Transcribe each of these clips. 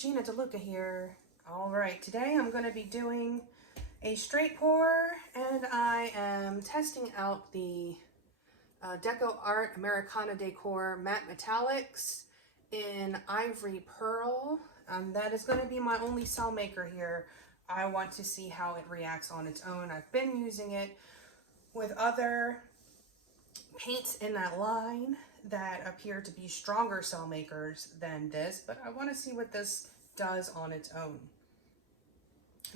Gina DeLuca here. Alright, today I'm going to be doing a straight pour, and I am testing out the Decoart Americana Decor Matte Metallics in Ivory Pearl. That is going to be my only cell maker here. I want to see how it reacts on its own. I've been using it with other paints in that line that appear to be stronger cell makers than this, but I want to see what this does on its own.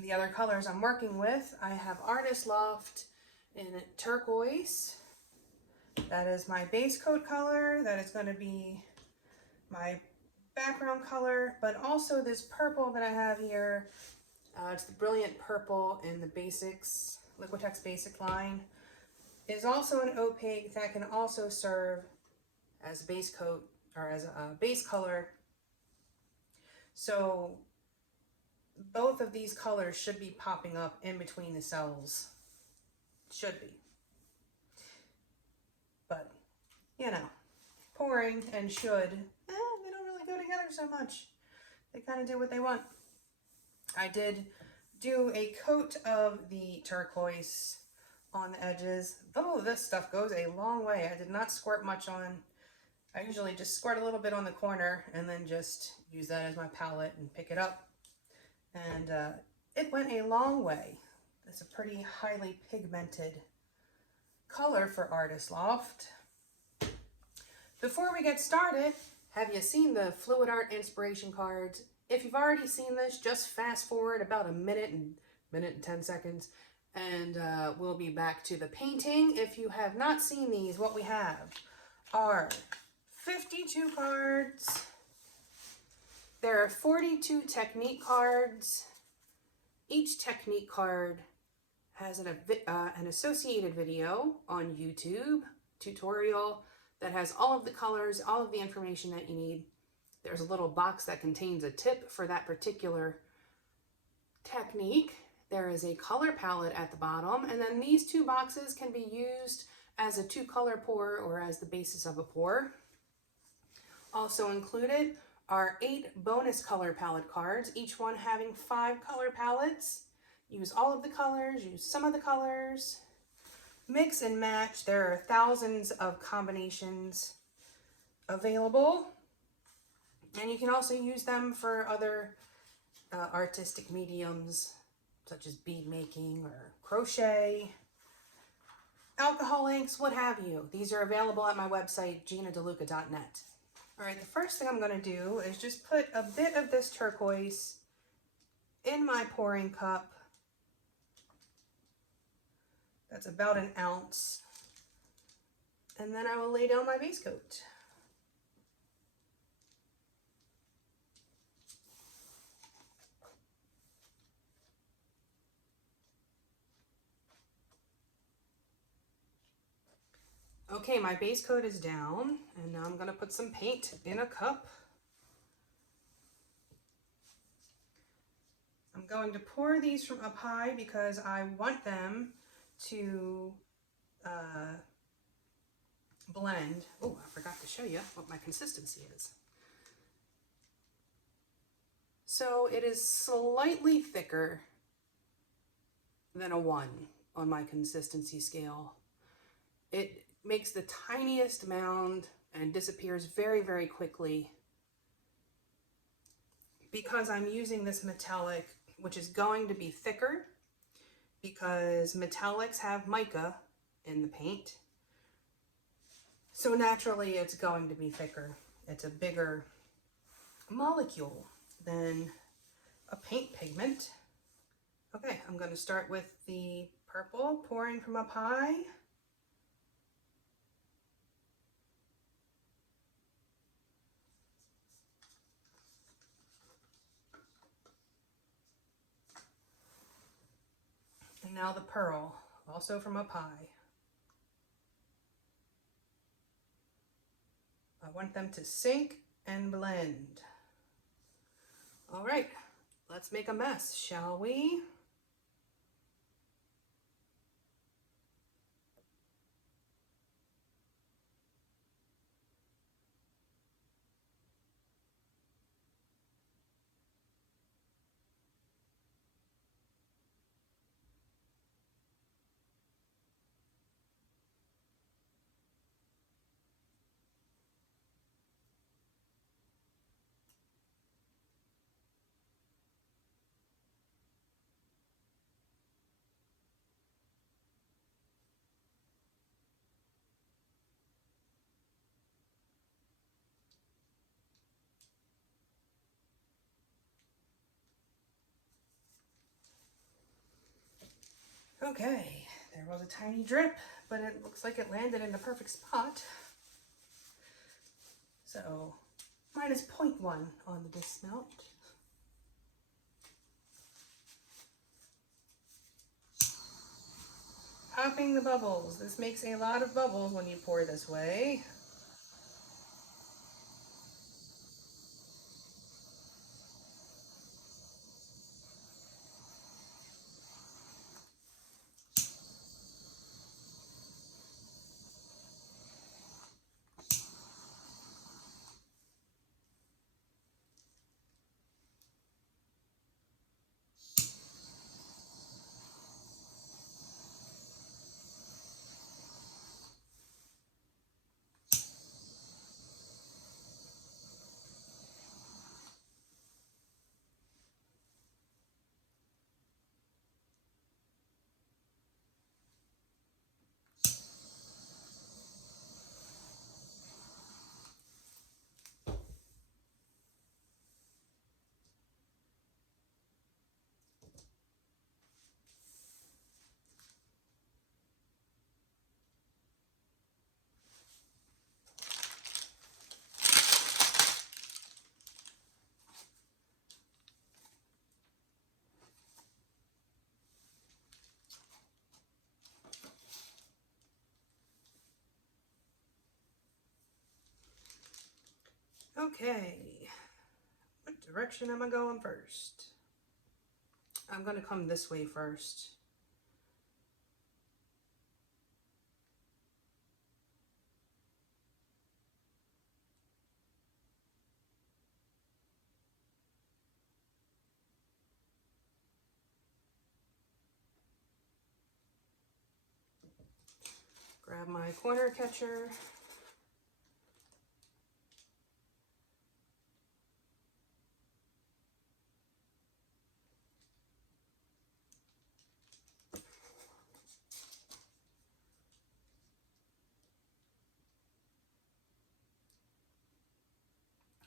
The other colors I'm working with, I have Artist Loft in Turquoise. That is my base coat color. That is going to be my background color, but also this purple that I have here. It's the Brilliant Purple in the Basics, Liquitex Basic line. Is also an opaque that can also serve as a base coat or as a base color. So both of these colors should be popping up in between the cells. Should be. But, you know, pouring and should, they don't really go together so much. They kind of do what they want. I did do a coat of the turquoise on the edges. Oh, this stuff goes a long way. I did not squirt much on. I usually just squirt a little bit on the corner and then just use that as my palette and pick it up. And it went a long way. It's a pretty highly pigmented color for Artist Loft. Before we get started, have you seen the Fluid Art inspiration cards? If you've already seen this, just fast forward about a minute and 10 seconds. And we'll be back to the painting. If you have not seen these, what we have are 52 cards. There are 42 technique cards. Each technique card has an associated video on YouTube tutorial that has all of the colors, all of the information that you need. There's a little box that contains a tip for that particular technique. There is a color palette at the bottom, and then these two boxes can be used as a 2-color pour or as the basis of a pour. Also included are 8 bonus color palette cards, each one having 5 color palettes. Use all of the colors, use some of the colors, mix and match. There are thousands of combinations available, and you can also use them for other artistic mediums, such as bead making or crochet, alcohol inks, what have you. These are available at my website, ginadeluca.net. All right, the first thing I'm going to do is just put a bit of this turquoise in my pouring cup. That's about an ounce. And then I will lay down my base coat. Okay, my base coat is down, and now I'm going to put some paint in a cup. I'm going to pour these from up high because I want them to blend. Oh, I forgot to show you what my consistency is. So it is slightly thicker than a 1 on my consistency scale. It makes the tiniest mound and disappears very, very quickly because I'm using this metallic, which is going to be thicker because metallics have mica in the paint. So naturally it's going to be thicker. It's a bigger molecule than a paint pigment. Okay, I'm going to start with the purple, pouring from up high. And now the pearl, also from up high. I want them to sink and blend. All right, let's make a mess, shall we? Okay, there was a tiny drip, but it looks like it landed in the perfect spot. So, minus 0.1 on the dismount. Popping the bubbles. This makes a lot of bubbles when you pour this way. Okay, what direction am I going first? I'm going to come this way first. Grab my corner catcher.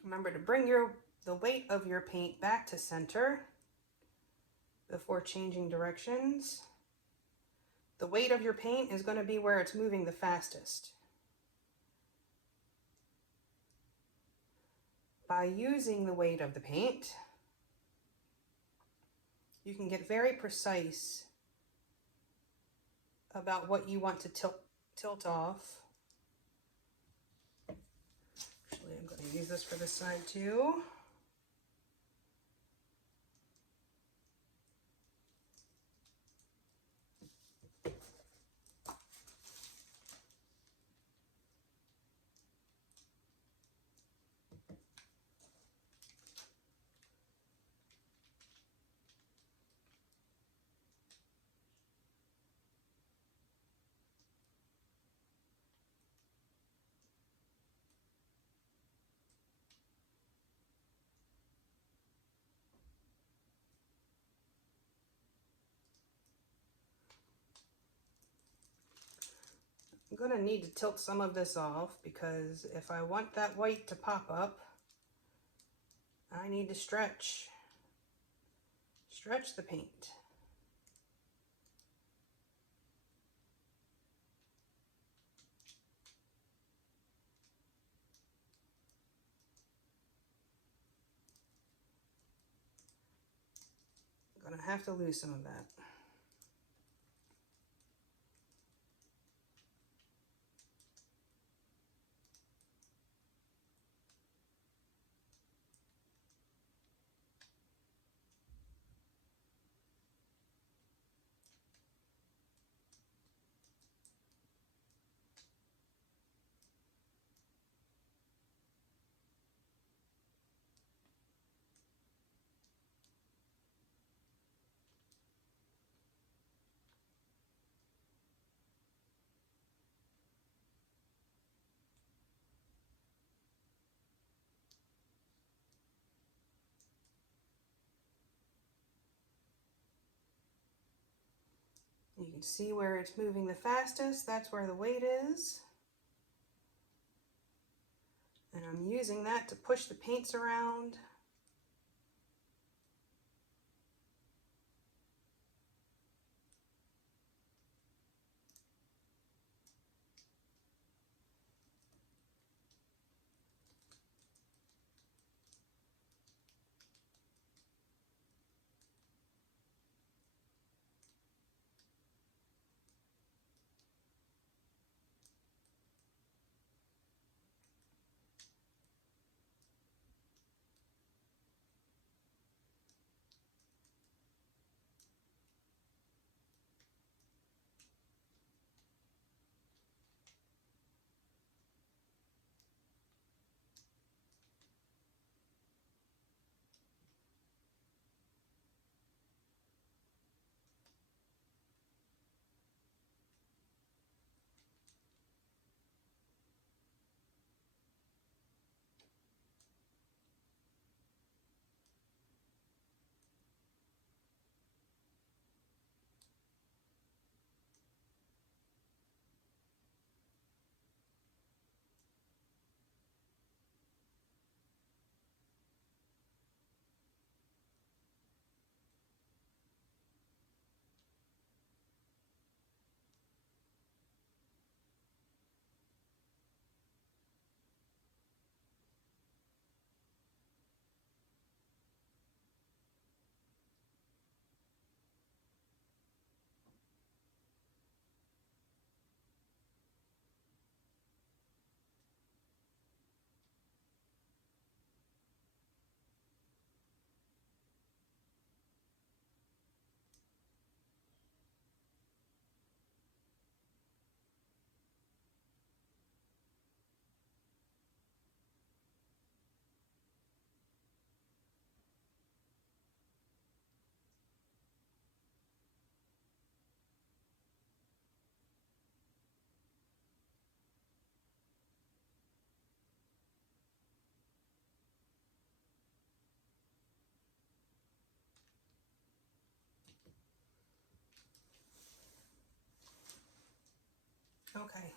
Remember to bring the weight of your paint back to center before changing directions. The weight of your paint is going to be where it's moving the fastest. By using the weight of the paint, you can get very precise about what you want to tilt off. Actually, I'm going to use this for this side too. I'm going to need to tilt some of this off because if I want that white to pop up, I need to stretch the paint. I'm going to have to lose some of that. You can see where it's moving the fastest. That's where the weight is. And I'm using that to push the paints around. Okay.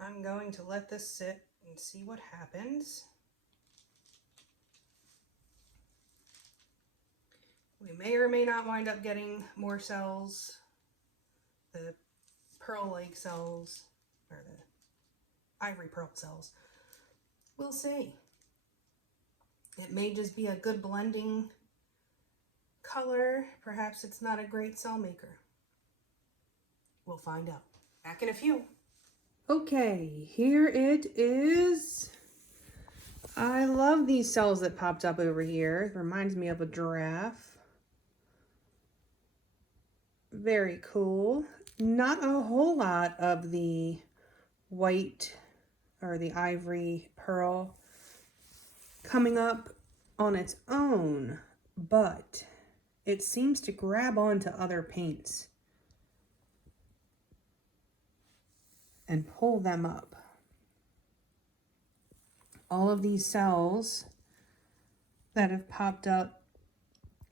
I'm going to let this sit and see what happens. We may or may not wind up getting more cells, the pearl-like cells, or the ivory pearl cells. We'll see. It may just be a good blending color. Perhaps it's not a great cell maker. We'll find out. Back in a few. Okay, here it is. I love these cells that popped up over here. It reminds me of a giraffe. Very cool. Not a whole lot of the white or the ivory pearl coming up on its own, but it seems to grab onto other paints and pull them up. All of these cells that have popped up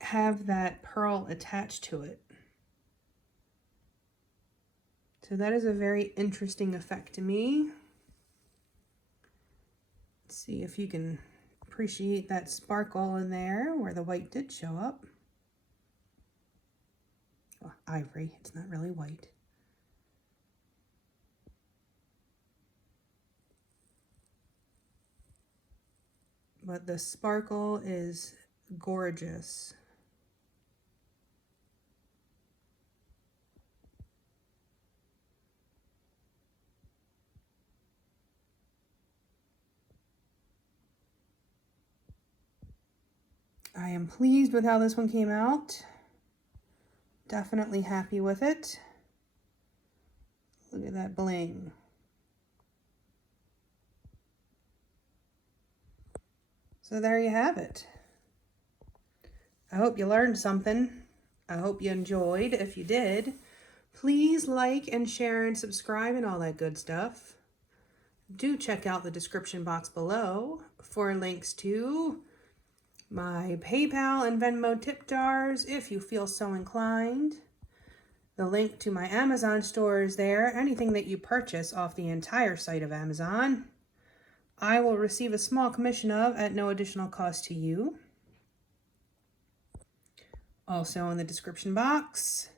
have that pearl attached to it. So that is a very interesting effect to me. Let's see if you can appreciate that sparkle in there where the white did show up. Oh, ivory, it's not really white. But the sparkle is gorgeous. I am pleased with how this one came out. Definitely happy with it. Look at that bling. So there you have it. I hope you learned something. I hope you enjoyed. If you did, please like and share and subscribe and all that good stuff. Do check out the description box below for links to my PayPal and Venmo tip jars if you feel so inclined. The link to my Amazon store is there. Anything that you purchase off the entire site of Amazon, I will receive a small commission of at no additional cost to you. Also in the description box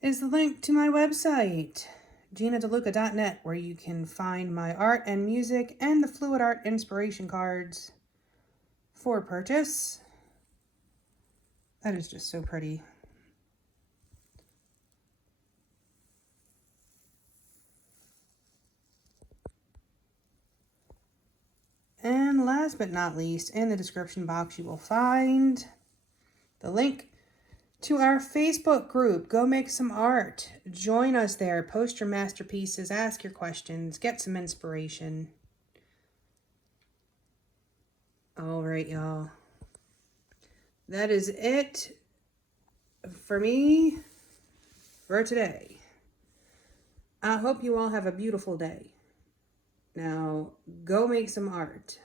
is the link to my website, GinaDeLuca.net, where you can find my art and music and the fluid art inspiration cards for purchase. That is just so pretty. And last but not least, in the description box you will find the link to our Facebook group. Go make some art. Join us there. Post your masterpieces. Ask your questions. Get some inspiration. All right, y'all. That is it for me for today. I hope you all have a beautiful day. Now, go make some art.